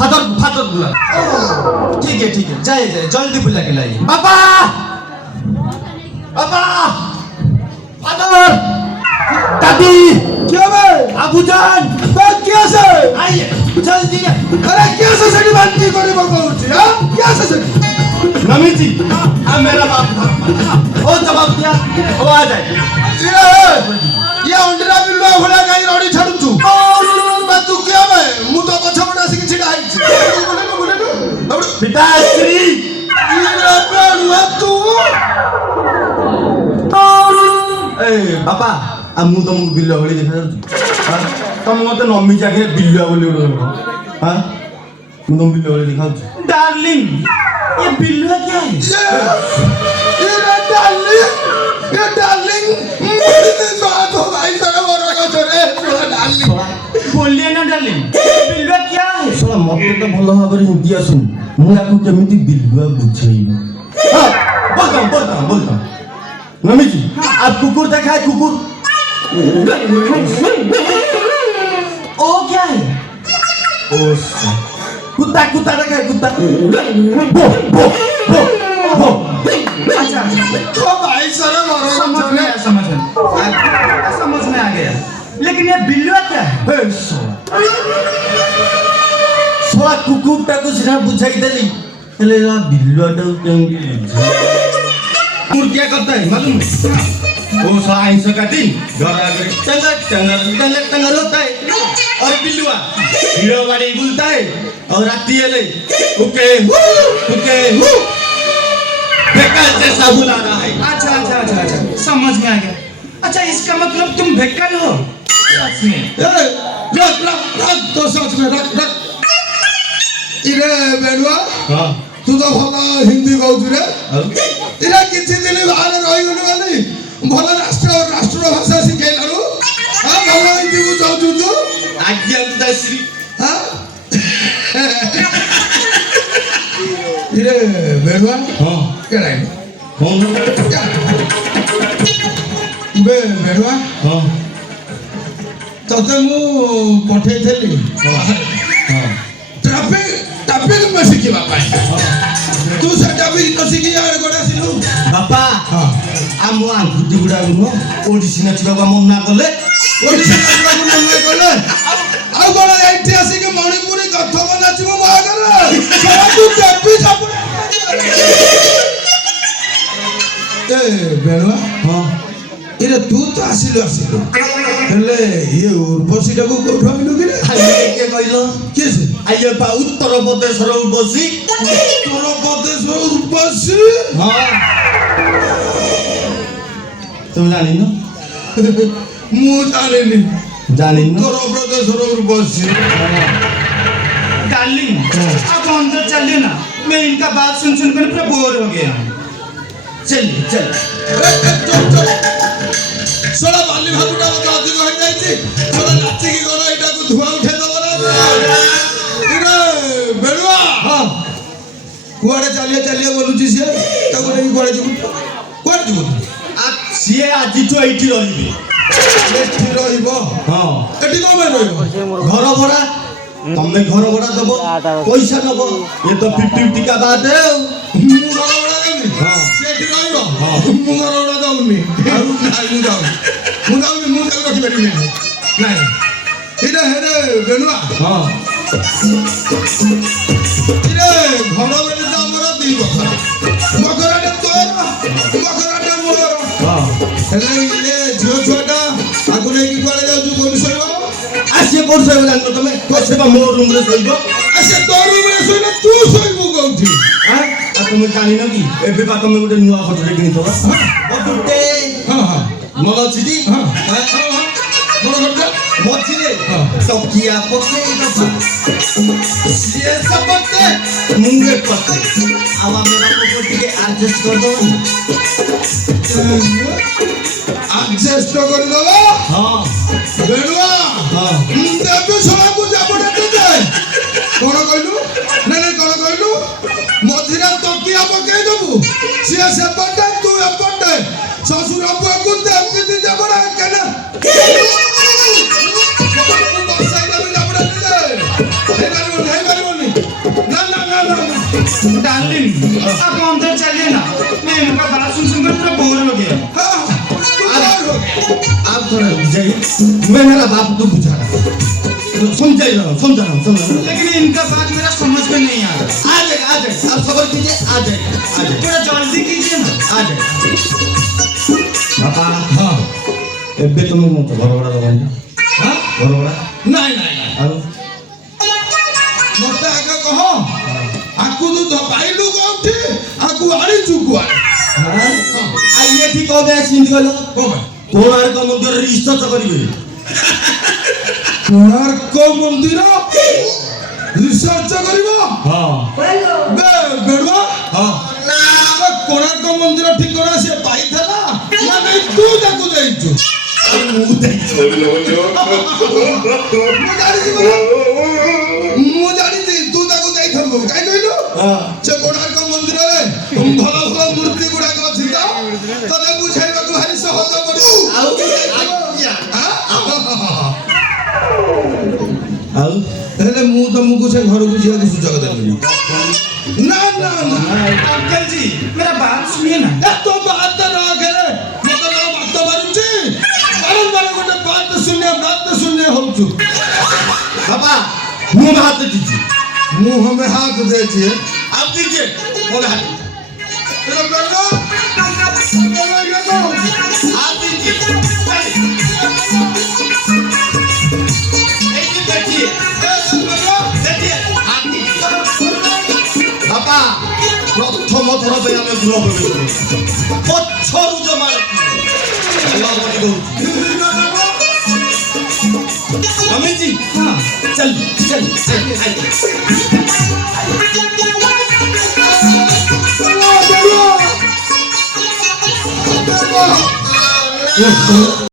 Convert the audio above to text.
Father बुला। ठीक है जाए जल्दी बुला के लाइए। पापा फादर दादी क्या भाई अबूजान क्या से आइए जल्दी। अरे क्या से सड़ी बात नहीं करी बकौती हां क्या से सड़ी नमी जी मेरा बाप ओ जवाब दिया वो आ जाए। ये अंडरा बिल्लो भला गाई रडी छाडू छु बा तू क्या भाई मु तो पछ पड़ा से छिडा आइ पिताश्री ये बड़ुआ तू ए बापा मु तुमको बिल्लुआ भली देखा जाऊँ तुम मत नमी जाके बिल्लुआ बोली हाँ मु तुम बिल्लुआ भली देखा डार्लिंग ये बिल्लुआ क्या है? ये डार्लिंग मुझे बात हो भाई सारा बड़ा का चले डार्लिंग बोलिए ना डार्लिंग बिल्लुआ क्या है? साला मते तो भलो भाबरे हिंदी आसुन मु याकू केमिति बिल्लुआ बुझाइबो। हां बोलता नमी जी आप कुकुर देखा है कुकुर ओ क्या है? ओ कुत्ता देखा है कुत्ता बो अच्छा तो भाई सारा बड़ा समझ में आ गया लेकिन ये बिल्लुआ क्या है? सोला कुकुर टाको सिना बुझाई देली हेले ला बिल्लुआ टाको केंगे कुकुर क्या करता है मालूम है? वो साइंस का दिन घर आकर टंगर होता है और बिल्लुआ हीरो वाली बुलता है और राती ले उके भेक्कल जैसा बुला रहा है। अच्छा समझ में आ गया। अच्छा इसका मतलब तुम भेक्कल हो? सच में रख तो सच में रख इरे बेडुआ हां तू तो भला हिंदी कहू रे इरे किछि दिन बाहर रही गनु वाली भला राष्ट्र भाषा सिखेलानु हां भला हिंदी को जाऊ तू आज्ञा पिताश्री। हां इरे बेडुआ हां केलाई कौन बे बेडुआ हां तते मु पठे थेली हां ट्रैफिक में सिखिबा पाई तू से ट्रैफिक न सिखि यार गोडा सिनु बापा हां आम आंगुठी गुडा गुनो ओडिसी नाचिबा मन ना कले ओडिसी नाचिबा मन ना कले आ गोडा ऐतिहासिक मणिपुरी कथक नाचिबो बागर सब ट्रैफिक सब ए बेलवा हां इरे तू तो आसिलो हेले ये उर्वशीटा को कोठमिलु कि रे खाली के कहलो के से आइए बा उत्तर प्रदेश रो उर्वशी हां तुम जानी न मु जानी न उत्तर प्रदेश रो उर्वशी डार्लिंग अब अंदर चलिए ना मैं इनका बात सुन कर पूरा बोर हो गया हूं चलिए चल सोला बाली भागुटा मत अधिक हो जाई छी सोला नाची की गरा एटा को धुआ उठे दबो ना इरे बेलुआ हां कुआडे चलिए बोलु छी से ताको नहीं कुआडे जीवु आप सिए आज तो एठी रहिबे एठी रहिबो हां एठी को में रहिबो घर भरा तमे घर भरा दबो पैसा नबो ये तो 50-50 का बात है मु घर बड़ा देबी हां से एठी रहिबो मु घर बड़ा दउनी मु ताको रखि बेटी नहीं इरे हेरे बेलुआ हां इरे घर बेटी तो हमर दी बखराटे तोर बखराटे मोर हां हेले इले झियो छोटा आगु नै की कुआडे जाउ तू कोन सोइबो आसे कोन सोइबो जानो तमे कोसे बा मोर रूम रे सोइबो आसे तोर रूम रे सोइले तू सोइबो कोठी हां आ तुम जानि न की एबे बा तुम गोटे नुवा फोटो किनि तो बटुटे हां मल छिदी हां बड़ घटा मछिरे तकिया पके दबा ये सब पते मुंगे पते आवा मेरा पोपटी के एडजस्ट कर दो एडजस्ट कर दो हां बेलुआ हां देबे सोला को जाबडा दे कोन कहलु नै कोन कहलु मधिरा तकिया पके दबु सिया से पटे तू अपटे ससुर अबुआ को देबे जाबडा केना बसाई दबे जाबडा दे हे बारी बोल डार्लिंग आप अंदर चलिए ना, मैं इनका बात सुन कर पूरा बोर हो गया। हाँ, तू बोर हो गया। आप थोड़ा रुक जाइए, मैं मेरा बाप को बुझा रहा हूँ, समझा रहा हूँ। लेकिन इनका बात मेरा समझ में नहीं आ रहा। आ जाए, आप सबर कीजिए, आ जाए। थोड़ा जल्दी कीजिए ना। आ जाए। बापा हाँ ଏବେ ତୁମ ଘର ଭଡ଼ା ଦେବନି हाँ ଘର ଭଡ଼ା ନାଇଁ ନାଇଁ ନାଇଁ ଆଉ ମତେ ଆଗ କହ ଆକୁ ତୁ ପାଇଲୁ କୋଉଠି ଆକୁ ଆଣିଛୁ କୁଆଡେ ଆଉ ଇଏ ଠିକ କବେ ଆସିନ୍ତି କହିଲ କଣ କୋଣାର୍କ ମନ୍ଦିରରେ ରିସର୍ଚ୍ଚ କରିବେ କୋଣାର୍କ ମନ୍ଦିର ରିସର୍ଚ୍ଚ କରିବ ହଁ ବେଡୁଆ ହଁ କୋଣାର୍କ ମନ୍ଦିର ଠିକଣା ସେ ପାଇଥିଲା ନା ନାଇଁ ତୁ ତାକୁ ଦେଇଛୁ ମୁଁ ଦେଇଛି ମୁଁ ଜାଣିଛି ତୁ ତାକୁ ଦେଇଥିବୁ କାଇଁ କହିଲୁ ସେ କୋଣାର୍କ ମନ୍ଦିରରେ ଭଲ ଭଲ ମୂର୍ତ୍ତି ଗୁଡାକ ଅଛି ତ ତତେ ବୁଝାଇବାକୁ ଭାରି ସହଜ ପଡିବ ଆଉ ହେଲେ ମୁଁ ତମକୁ ସେ ଘରକୁ ଯିବାକୁ ସୁଯୋଗ ଦେବିନି ना ना ना अंकल जी मेरा बात सुनिए ना। तो बात ना करे मतलब ना बात मारूची बारंबार गोटे बात सुनिए होचु बाबा मुंह में हाथ दीजिए मुंह में हाथ दीजिए आप दीजिए मुंह में हाथ तेरा बेटा ये तो आप दीजिए देखिए देखिए हाथ दीजिए बाबा प्रथम थर पे आमे गृह प्रवेश पछरु जमा मम्मी जी हाँ चल चल बेटा